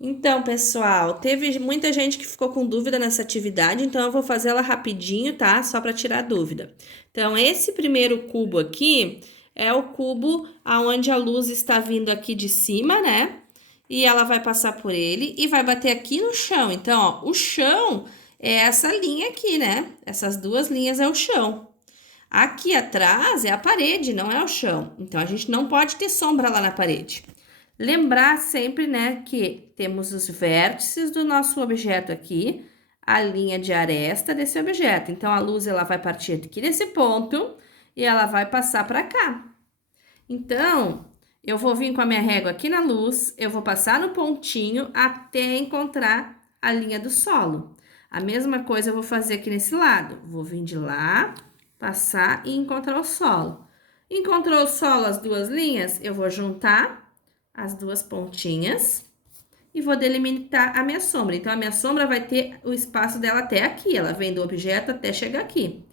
Então, pessoal, teve muita gente que ficou com dúvida nessa atividade, então eu vou fazer ela rapidinho, tá? Só para tirar dúvida. Então, esse primeiro cubo aqui é o cubo aonde a luz está vindo aqui de cima, né? E ela vai passar por ele e vai bater aqui no chão. Então, ó, o chão é essa linha aqui, né? Essas duas linhas é o chão. Aqui atrás é a parede, não é o chão. Então, a gente não pode ter sombra lá na parede. Lembrar sempre, né, que temos os vértices do nosso objeto aqui, a linha de aresta desse objeto. Então, a luz ela vai partir aqui desse ponto e ela vai passar para cá. Então, eu vou vir com a minha régua aqui na luz, eu vou passar no pontinho até encontrar a linha do solo. A mesma coisa eu vou fazer aqui nesse lado. Vou vir de lá, passar e encontrar o solo. Encontrou o solo, as duas linhas, eu vou juntar as duas pontinhas e vou delimitar a minha sombra. Então, a minha sombra vai ter o espaço dela até aqui. Ela vem do objeto até chegar aqui.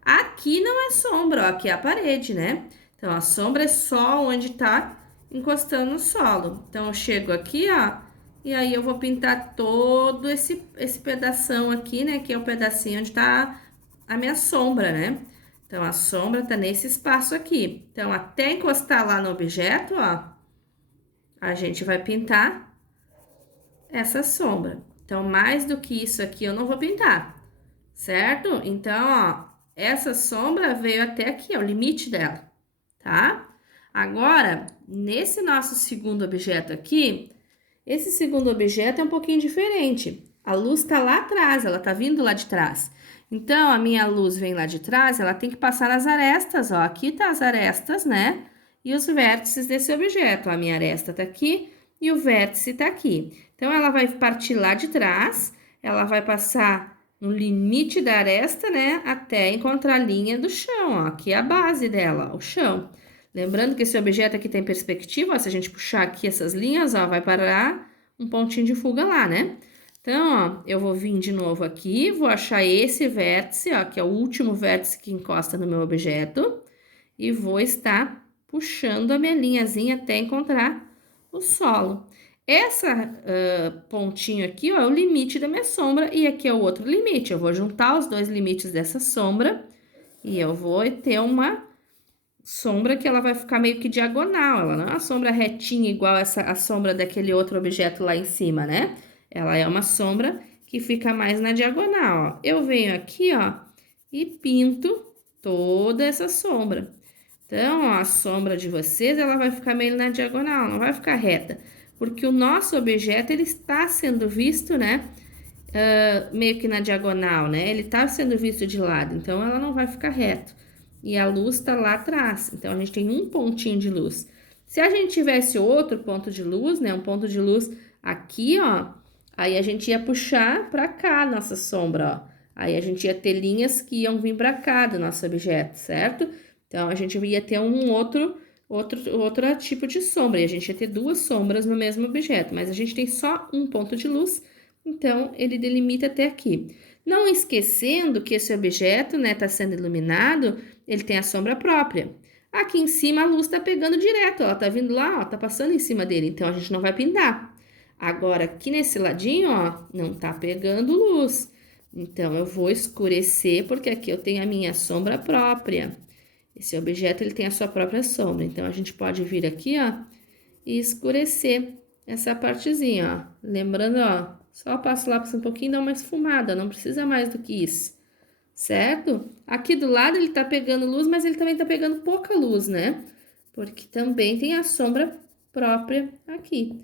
Aqui não é sombra, ó, aqui é a parede, né? Então, a sombra é só onde tá encostando no solo. Então, eu chego aqui, ó, e aí eu vou pintar todo esse pedação aqui, né? Que é o pedacinho onde tá a minha sombra, né? Então, a sombra tá nesse espaço aqui. Então, até encostar lá no objeto, ó, a gente vai pintar essa sombra. Então, mais do que isso aqui eu não vou pintar, certo? Então, ó, essa sombra veio até aqui, ó, o limite dela, tá? Agora, nesse nosso segundo objeto aqui, esse segundo objeto é um pouquinho diferente. A luz tá lá atrás, ela tá vindo lá de trás. Então, a minha luz vem lá de trás, ela tem que passar nas arestas, ó. Aqui tá as arestas, né? E os vértices desse objeto. A minha aresta tá aqui e o vértice tá aqui. Então, ela vai partir lá de trás, ela vai passar no limite da aresta, né? Até encontrar a linha do chão, ó. Aqui é a base dela, ó, o chão. Lembrando que esse objeto aqui tem perspectiva, ó, se a gente puxar aqui essas linhas, ó, vai parar um pontinho de fuga lá, né? Então, ó, eu vou vir de novo aqui, vou achar esse vértice, ó, que é o último vértice que encosta no meu objeto, e vou estar puxando a minha linhazinha até encontrar o solo. Essa pontinho aqui, ó, é o limite da minha sombra, e aqui é o outro limite. Eu vou juntar os dois limites dessa sombra, e eu vou ter uma sombra que ela vai ficar meio que diagonal, ela não é uma sombra retinha igual a sombra daquele outro objeto lá em cima, né? Ela é uma sombra que fica mais na diagonal, ó. Eu venho aqui, ó, e pinto toda essa sombra. Então, ó, a sombra de vocês, ela vai ficar meio na diagonal, não vai ficar reta, porque o nosso objeto, ele está sendo visto, né, meio que na diagonal, né? Ele está sendo visto de lado, então ela não vai ficar reto. E a luz está lá atrás, então a gente tem um pontinho de luz. Se a gente tivesse outro ponto de luz, né, um ponto de luz aqui, ó, aí a gente ia puxar para cá a nossa sombra, ó. Aí a gente ia ter linhas que iam vir para cá do nosso objeto, certo? Então a gente ia ter um outro tipo de sombra, e a gente ia ter duas sombras no mesmo objeto, mas a gente tem só um ponto de luz, então ele delimita até aqui. Não esquecendo que esse objeto, né, está sendo iluminado, ele tem a sombra própria. Aqui em cima a luz está pegando direto, ó, tá vindo lá, ó, tá passando em cima dele, então a gente não vai pintar. Agora, aqui nesse ladinho, ó, não tá pegando luz. Então, eu vou escurecer, porque aqui eu tenho a minha sombra própria. Esse objeto, ele tem a sua própria sombra. Então, a gente pode vir aqui, ó, e escurecer essa partezinha, ó. Lembrando, ó, só passo o lápis um pouquinho e dá uma esfumada, não precisa mais do que isso, certo? Aqui do lado ele tá pegando luz, mas ele também tá pegando pouca luz, né? Porque também tem a sombra própria aqui.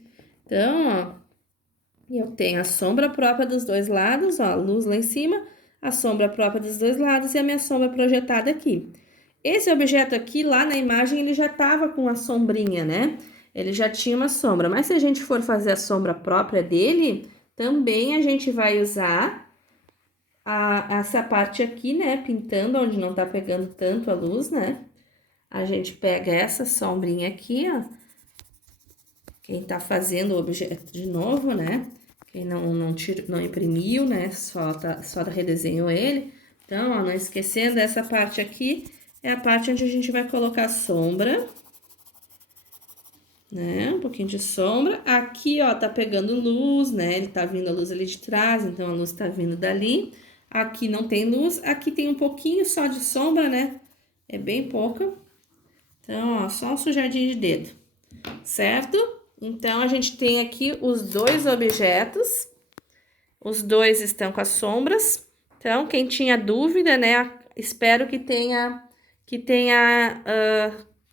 Então, ó, eu tenho a sombra própria dos dois lados, ó, a luz lá em cima, a sombra própria dos dois lados e a minha sombra projetada aqui. Esse objeto aqui, lá na imagem, ele já tava com a sombrinha, né? Ele já tinha uma sombra, mas se a gente for fazer a sombra própria dele, também a gente vai usar essa parte aqui, né? Pintando onde não tá pegando tanto a luz, né? A gente pega essa sombrinha aqui, ó. Quem tá fazendo o objeto de novo, né? Quem não imprimiu, né? Só redesenhou ele. Então, ó, não esquecendo, essa parte aqui é a parte onde a gente vai colocar a sombra. né? Um pouquinho de sombra. Aqui, ó, tá pegando luz, né? Ele tá vindo a luz ali de trás, então a luz tá vindo dali. Aqui não tem luz, aqui tem um pouquinho só de sombra, né? É bem pouca. Então, ó, só um sujadinho de dedo, certo? Então, a gente tem aqui os dois objetos. Os dois estão com as sombras. Então, quem tinha dúvida, né? Espero que tenha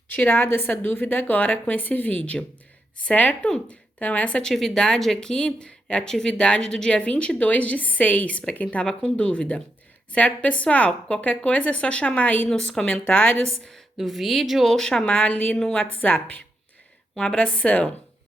tirado essa dúvida agora com esse vídeo, certo? Então, essa atividade aqui é a atividade do dia 22/6, para quem estava com dúvida. Certo, pessoal? Qualquer coisa é só chamar aí nos comentários do vídeo ou chamar ali no WhatsApp. Um abração!